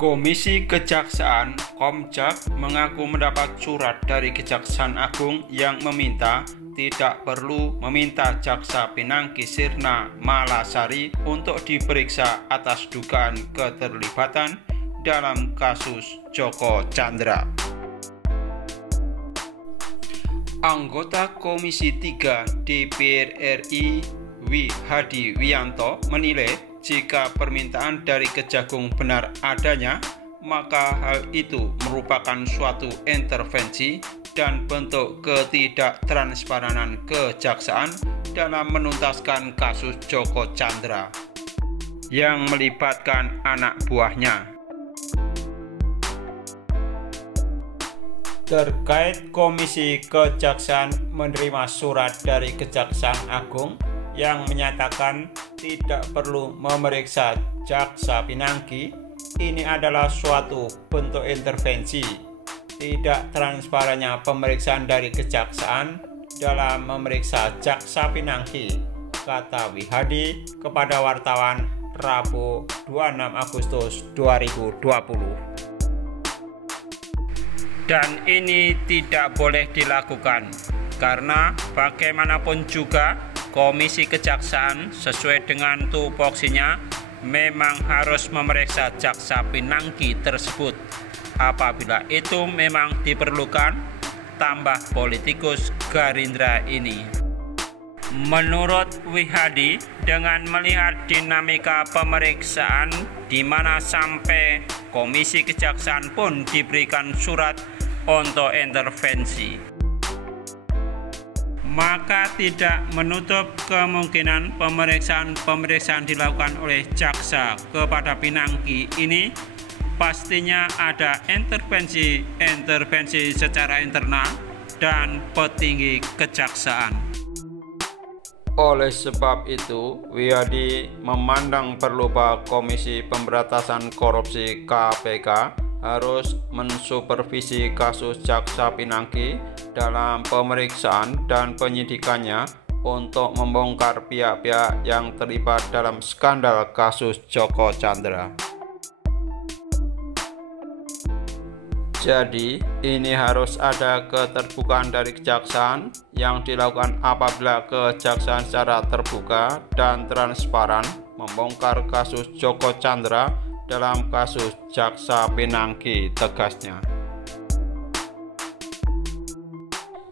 Komisi Kejaksaan Komjak mengaku mendapat surat dari Kejaksaan Agung yang meminta tidak perlu meminta Jaksa Pinangki Sirna Malasari untuk diperiksa atas dugaan keterlibatan dalam kasus Joko Chandra. Anggota Komisi 3 DPR RI Hadi Wianto menilai jika permintaan dari Kejagung benar adanya, maka hal itu merupakan suatu intervensi dan bentuk ketidaktransparan kejaksaan dalam menuntaskan kasus Joko Chandra yang melibatkan anak buahnya. Terkait Komisi Kejaksaan menerima surat dari Kejaksaan Agung yang menyatakan tidak perlu memeriksa Jaksa Pinangki, ini adalah suatu bentuk intervensi tidak transparannya pemeriksaan dari Kejaksaan dalam memeriksa Jaksa Pinangki, kata Wihadi kepada wartawan Rabu 26 Agustus 2020. Dan ini tidak boleh dilakukan karena bagaimanapun juga Komisi Kejaksaan sesuai dengan tupoksinya memang harus memeriksa Jaksa Pinangki tersebut apabila itu memang diperlukan, tambah politikus Gerindra ini. Menurut Wihadi, dengan melihat dinamika pemeriksaan di mana sampai Komisi Kejaksaan pun diberikan surat untuk intervensi, maka tidak menutup kemungkinan pemeriksaan dilakukan oleh jaksa kepada Pinangki ini pastinya ada intervensi secara internal dan petinggi kejaksaan. Oleh sebab itu, Wihadi memandang perlu bahwa Komisi Pemberantasan Korupsi KPK harus mensupervisi kasus Jaksa Pinangki dalam pemeriksaan dan penyidikannya untuk membongkar pihak-pihak yang terlibat dalam skandal kasus Joko Chandra. Jadi, ini harus ada keterbukaan dari kejaksaan yang dilakukan apabila kejaksaan secara terbuka dan transparan membongkar kasus Joko Chandra dalam kasus Jaksa Pinangki, tegasnya.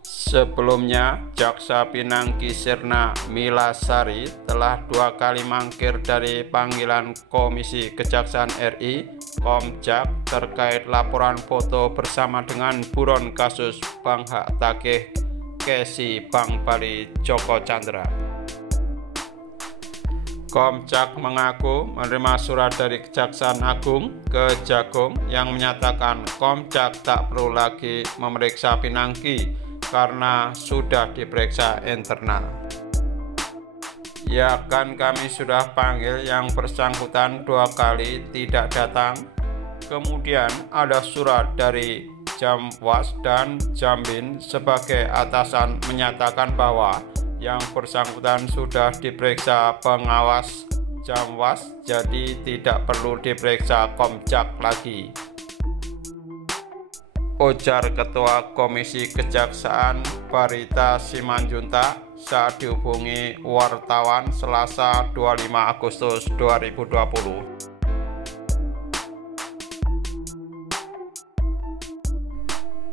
Sebelumnya, Jaksa Pinangki Sirna Milasari telah 2 kali mangkir dari panggilan Komisi Kejaksaan RI Komjak terkait laporan foto bersama dengan buron kasus Bank Hak Tagih Kesi Bank Bali Joko Chandra. Komjak mengaku menerima surat dari Kejaksaan Agung Kejagung yang menyatakan Komjak tak perlu lagi memeriksa Pinangki karena sudah diperiksa internal. Ya kan, kami sudah panggil yang bersangkutan 2 kali tidak datang. Kemudian ada surat dari Jamwas dan Jambin sebagai atasan menyatakan bahwa yang bersangkutan sudah diperiksa pengawas Jamwas, jadi tidak perlu diperiksa Komjak lagi, ujar Ketua Komisi Kejaksaan Barita Simanjuntak saat dihubungi wartawan Selasa 25 Agustus 2020.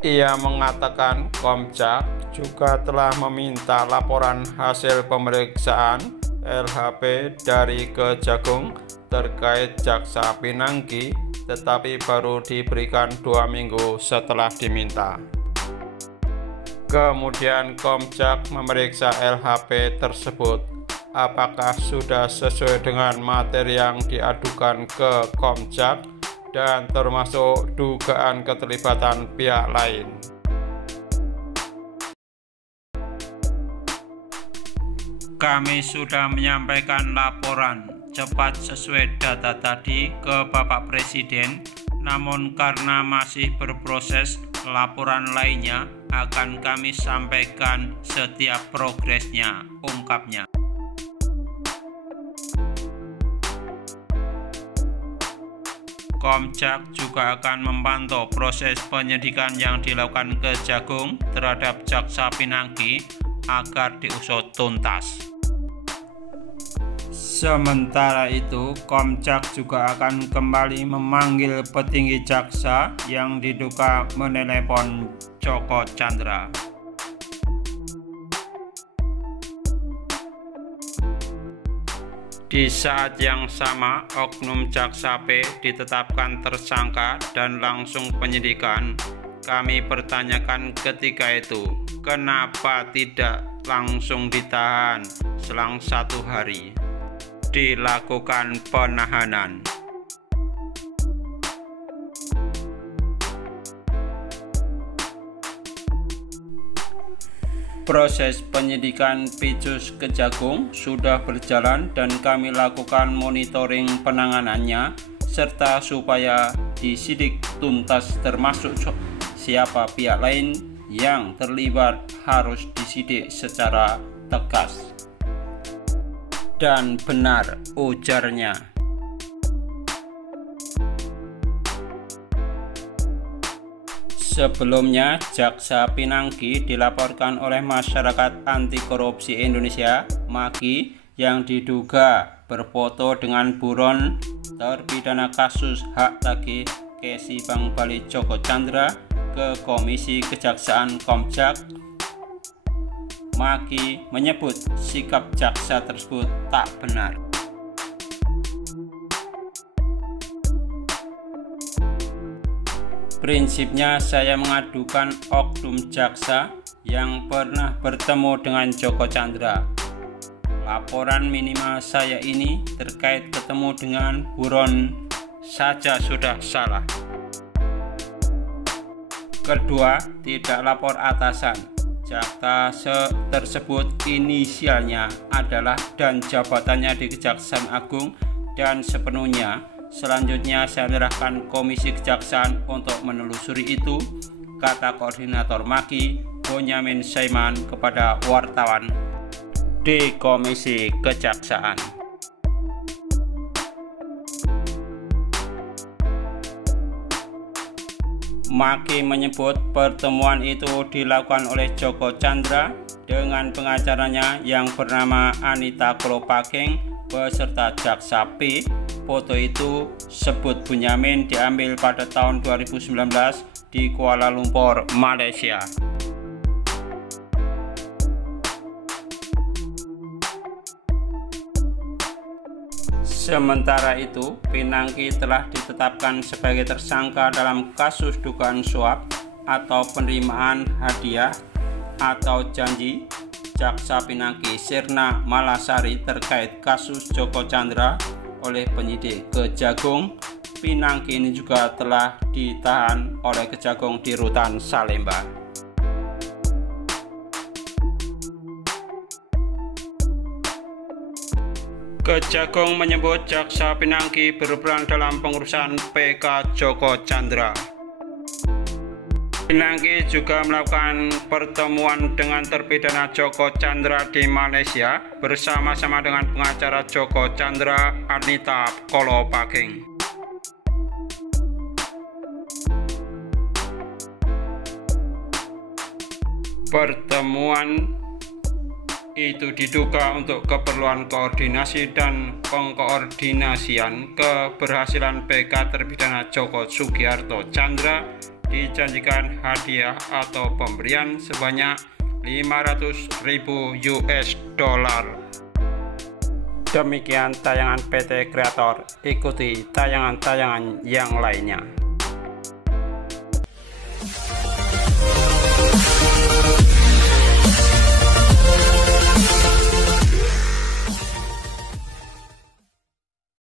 Ia mengatakan Komjak juga telah meminta laporan hasil pemeriksaan LHP dari Kejagung terkait Jaksa Pinangki, tetapi baru diberikan 2 minggu setelah diminta. Kemudian Komjak memeriksa LHP tersebut apakah sudah sesuai dengan materi yang diadukan ke Komjak dan termasuk dugaan keterlibatan pihak lain. Kami sudah menyampaikan laporan cepat sesuai data tadi ke Bapak Presiden, namun karena masih berproses, laporan lainnya akan kami sampaikan setiap progresnya, ungkapnya. Komjak juga akan memantau proses penyidikan yang dilakukan Kejagung terhadap Jaksa Pinangki agar diusut tuntas. Sementara itu, Komjak juga akan kembali memanggil petinggi jaksa yang diduga menelepon Joko Chandra. Di saat yang sama, oknum Jaksa P ditetapkan tersangka dan langsung penyidikan. Kami pertanyakan ketika itu, kenapa tidak langsung ditahan selang 1 hari? Dilakukan penahanan. Proses penyidikan Picus Kejagung sudah berjalan dan kami lakukan monitoring penanganannya serta supaya disidik tuntas, termasuk siapa pihak lain yang terlibat harus disidik secara tegas dan benar, ujarnya. Sebelumnya, Jaksa Pinangki dilaporkan oleh Masyarakat Anti Korupsi Indonesia (MAKI) yang diduga berfoto dengan buron terpidana kasus hak tagih Kesi Bank Bali Joko Chandra ke Komisi Kejaksaan Komjak. MAKI menyebut sikap jaksa tersebut tak benar. Prinsipnya saya mengadukan oknum jaksa yang pernah bertemu dengan Joko Chandra. Laporan minimal saya ini terkait ketemu dengan buron saja sudah salah. Kedua, tidak lapor atasan. Jaksa tersebut inisialnya adalah dan jabatannya di Kejaksaan Agung dan sepenuhnya selanjutnya saya menyerahkan Komisi Kejaksaan untuk menelusuri itu, kata Koordinator MAKI Bonyamin Saiman kepada wartawan di Komisi Kejaksaan. MAKI menyebut pertemuan itu dilakukan oleh Joko Chandra dengan pengacaranya yang bernama Anita Kolopaking beserta Jaksa P. Foto itu sebut Bonyamin diambil pada tahun 2019 di Kuala Lumpur, Malaysia. Sementara itu, Pinangki telah ditetapkan sebagai tersangka dalam kasus dugaan suap atau penerimaan hadiah atau janji Jaksa Pinangki Sirna Malasari terkait kasus Joko Chandra oleh penyidik Kejagung. Pinangki ini juga telah ditahan oleh Kejagung di Rutan Salemba. Kejagung menyebut Jaksa Pinangki berperan dalam pengurusan PK Joko Chandra. Pinangki juga melakukan pertemuan dengan terpidana Joko Chandra di Malaysia bersama-sama dengan pengacara Joko Chandra, Anita Kolopaking. Pertemuan itu diduga untuk keperluan koordinasi dan pengkoordinasian keberhasilan PK terpidana Joko Sugiharto Chandra. Dijanjikan hadiah atau pemberian sebanyak 500.000 US dollar. Demikian tayangan PT Kreator. Ikuti tayangan-tayangan yang lainnya.